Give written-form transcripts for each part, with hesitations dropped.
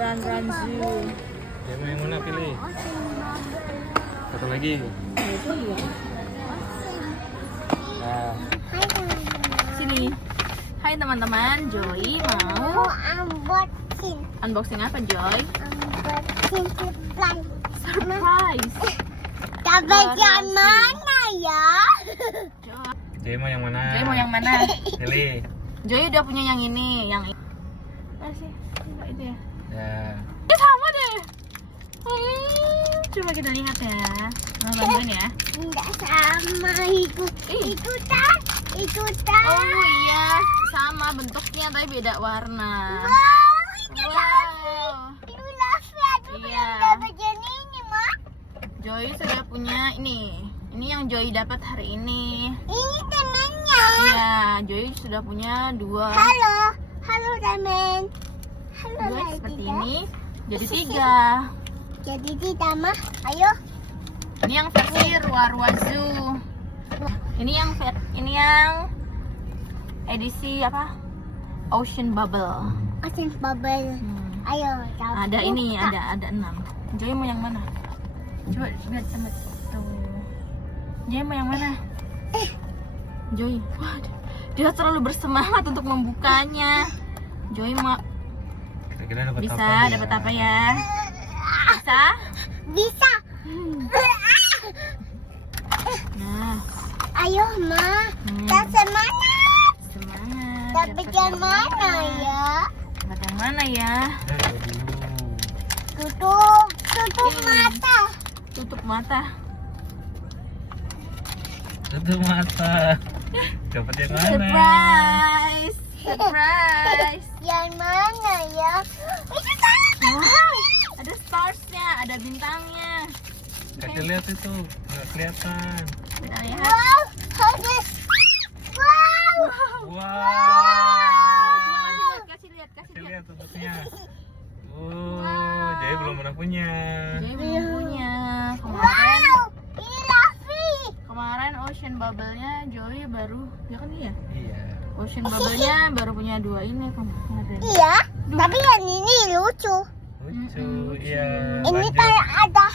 Run Zoo. Mau yang mana pilih? Satu lagi. Itu ya. Nah, Sini. Hai teman-teman, Joy mau unboxing apa Joy? Surprise. Tapi yang mana ya? Joy mau yang mana? Joy mau yang mana? Pilih. Joy udah punya yang ini, yang ini. Masih, coba itu ya. Ya. Ini sama deh. Coba kita lihat ya. Mau bantuin ya? Enggak sama ikutan. Oh iya, sama bentuknya tapi beda warna. Wow. Iya. Dapat yang ini, Mak. Joy sudah punya ini. Ini yang Joy dapat hari ini. Ini temannya. Iya, Joy sudah punya dua. Halo teman. Halo Dua lagi seperti tidak? ini. Jadi tiga. Jadi tidak mah. Ayo. Ini yang versi Ruwa Zoo. Ini yang edisi apa? Ocean Bubble. Ocean bubble. Ayo. Ada ini, ada 6. Joy mau yang mana? Coba lihat sama tuh. Joy mau yang mana? Joy, waduh, dia terlalu bersemangat untuk membukanya. Joy mau Kira-kira dapat bisa apa? dapat apa ya? Bisa? Bisa. Nah, Ayo, Ma. Tak semangat. semangat. Dapat yang mana ya? Dapat yang mana ya? Tutup mata. Tutup mata. Tutup mata. Dapat yang mana? Surprise! Surprise! Yang mana ya? Itu salah. Wow, ada starsnya, ada bintangnya. Kasih lihat itu, nggak kelihatan. Kita lihat. Wow. Bagus. Wow. Wow. Kasih lihat. Kasih lihat tutupnya. Oh, jadi belum pernah punya. Jadi belum punya. Kemarin, Wow. Ini Raffi. kemarin Ocean Bubble-nya Joy baru, ya kan iya? Iya. Ocean Bubble-nya baru punya 2 ini kemarin. Iya. Tapi yang ini lucu. Lucu, iya. Ini Lanjut. kayak ada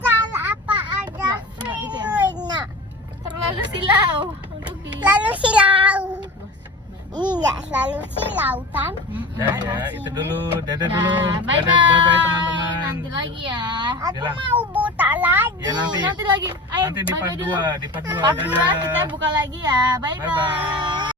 salah apa ada Nggak gitu ya? filmnya. Terlalu silau untuk di. Lalu silau. Bos, Ini enggak selalu silau kan? Dah ya, itu dulu. Dadah dulu. Nah, bye Dadah, bye. teman-teman. Nanti lagi ya. Aku Bilang. mau buta lagi. Ya, nanti. Nanti lagi. Ayo, Nanti di bye-bye part dulu. 2, di part 2. Part 2 kita buka lagi ya. Bye Bye-bye. bye.